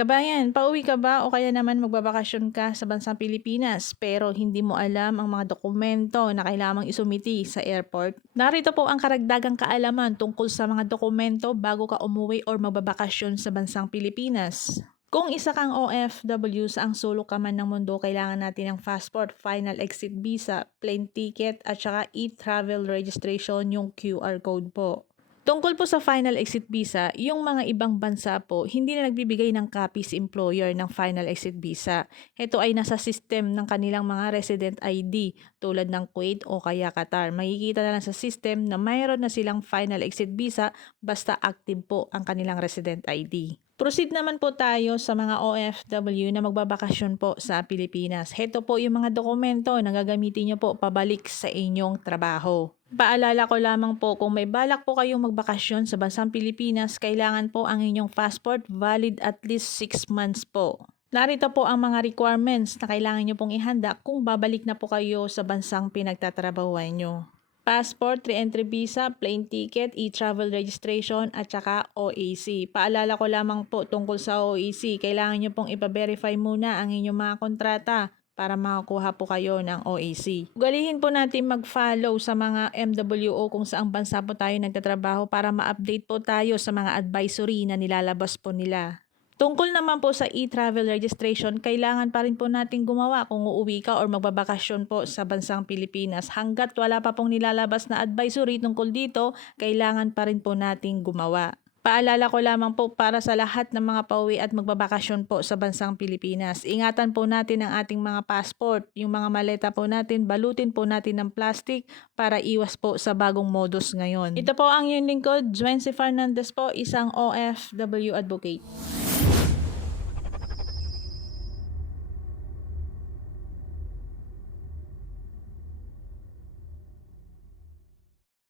Kabayan, pauwi ka ba o kaya naman magbabakasyon ka sa bansang Pilipinas pero hindi mo alam ang mga dokumento na kailangang isumiti sa airport? Narito po ang karagdagang kaalaman tungkol sa mga dokumento bago ka umuwi or magbabakasyon sa bansang Pilipinas. Kung isa kang OFW sa ang sulok ka man ng mundo, kailangan natin ng passport, final exit visa, plane ticket at saka e-travel registration yung QR code po. Tungkol po sa final exit visa, yung mga ibang bansa po hindi na nagbibigay ng copy si employer ng final exit visa. Ito ay nasa system ng kanilang mga resident ID tulad ng Kuwait o kaya Qatar. Makikita na lang sa system na mayroon na silang final exit visa basta active po ang kanilang resident ID. Proceed naman po tayo sa mga OFW na magbabakasyon po sa Pilipinas. Heto po yung mga dokumento na gagamitin nyo po pabalik sa inyong trabaho. Paalala ko lamang po kung may balak po kayong magbakasyon sa bansang Pilipinas, kailangan po ang inyong passport valid at least 6 months po. Narito po ang mga requirements na kailangan nyo pong ihanda kung babalik na po kayo sa bansang pinagtatrabahuan nyo. Passport, re-entry visa, plane ticket, e-travel registration at saka OAC. Paalala ko lamang po tungkol sa OAC, kailangan nyo pong ipa-verify muna ang inyong mga kontrata para makakuha po kayo ng OAC. Ugalihin po natin mag-follow sa mga MWO kung saang bansa po tayo nagtatrabaho para ma-update po tayo sa mga advisory na nilalabas po nila. Tungkol naman po sa e-travel registration, kailangan pa rin po natin gumawa kung uuwi ka or magbabakasyon po sa bansang Pilipinas. Hanggat wala pa pong nilalabas na advisory tungkol dito, kailangan pa rin po natin gumawa. Paalala ko lamang po para sa lahat ng mga pauwi at magbabakasyon po sa bansang Pilipinas. Ingatan po natin ang ating mga passport, yung mga maleta po natin, balutin po natin ng plastic para iwas po sa bagong modus ngayon. Ito po ang yung lingkod, Juency Fernandez po, isang OFW advocate.